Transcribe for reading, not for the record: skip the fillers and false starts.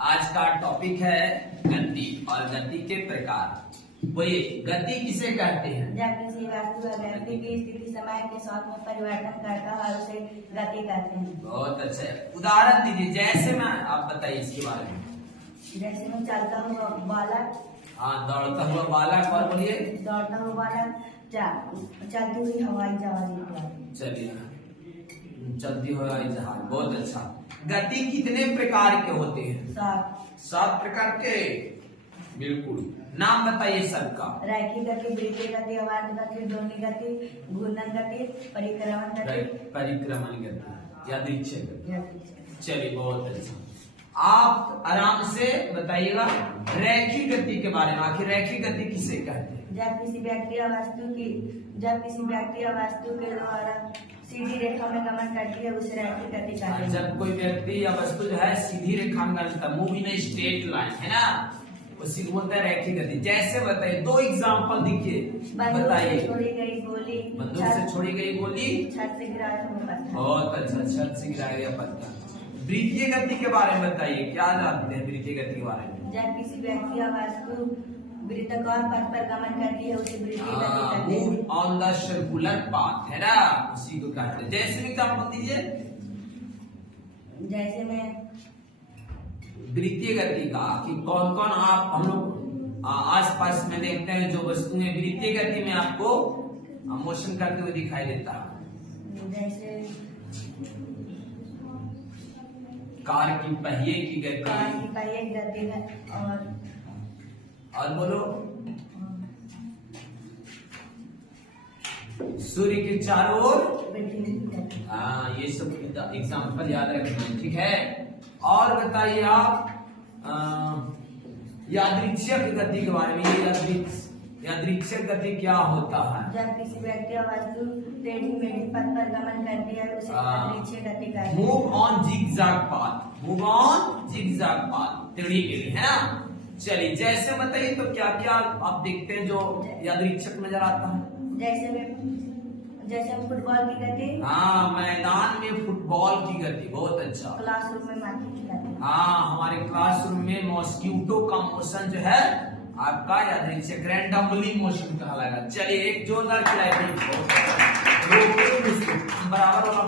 आज का टॉपिक है गति और गति के प्रकार। बोलिए, गति किसे कहते हैं? जब किसी वस्तु या व्यक्ति की स्थिति समय के साथ में परिवर्तन करता है उसे गति कहते हैं। बहुत अच्छा है, उदाहरण दीजिए। जैसे मैं, आप बताइए इसके बारे में। जैसे में चलता हुआ बालक, हाँ, दौड़ता हुआ बालक। और बोलिए, दौड़ता हुआ बालक, चलती हुई हवाई जहाज। चलिए, चलती हुई हवाई जहाज। बहुत अच्छा। गति कितने प्रकार के होते हैं? 7 प्रकार के। बिल्कुल, नाम बताइए सबका। रैखिक गति, वृत्तीय गति, अवान्त गति, ध्वनि गति, घूर्णन गति, परिक्रमण गति, परिक्रमण गति, यादृच्छिक गति। चलिए, बहुत अच्छा। आप आराम से बताइएगा रैखिक गति के बारे में। आखिर रैखिक गति किसे कहते हैं? जब किसी व्यक्ति या वस्तु के द्वारा सीधी रेखा में गमन करती है उसे रैखिक गति कहते हैं। जब कोई व्यक्ति या वस्तु जो है सीधी रेखा में चलता है, move in a straight line, है ना, उसी को बोलते हैं रैखिक गति। जैसे बताइए, 2 एग्जांपल दिखिए, बताइए। छोड़ी गई गोली, बंदूक से छोड़ी गई गोली, छत से गिराया हुआ पत्थर। बहुत अच्छा, छत से गिराया गया पत्थर। वृत्तीय गति के बारे में बताइए, क्या जानते हैं वृत्तीय गति के बारे में? जब किसी व्यक्ति या वस्तु वृत्ताकार पथ पर गमन करती है उसे वृत्तीय गति कहते हैं। Move on the circular path, है ना, उसी को कहते हैं। जैसे एग्जांपल दीजिए। जैसे में वृत्तीय गति का कि कौन कौन आप हम लोग आस पास में देखते हैं जो वस्तुएं वृत्तीय गति में आपको मोशन करते हुए दिखाई देता है। जैसे कार की पहिए की कार गति, की पहिए की गति है। और बोलो, सूर्य के चारों ओर। वृत्तीय गति। हाँ, ये सब एग्जाम्पल याद रखना है, ठीक है। और बताइए आप यादृच्छिक गति के बारे में। ये यादृच्छिक गति क्या होता है? जब किसी व्यक्ति या वस्तु टेढ़ी मेढ़ी पथ पर गमन करती है उसे यादृच्छिक गति कहते हैं। Move on zigzag path, move on zigzag path, टेढ़ी मेढ़ी, है ना। चलिए, जैसे बताइए तो क्या क्या आप देखते हैं जो यादृच्छिक नजर आता है? जैसे फुटबॉल की गति। हाँ, मैदान में फुटबॉल की गति। बहुत अच्छा। क्लासरूम में माखी की गति। हाँ, हमारे क्लासरूम में मॉस्किटो का मोशन जो है आपका यादृच्छिक रैंडमली मोशन कहलाएगा। चलिए, एक जोरदार क्लैपिंग बराबर वाला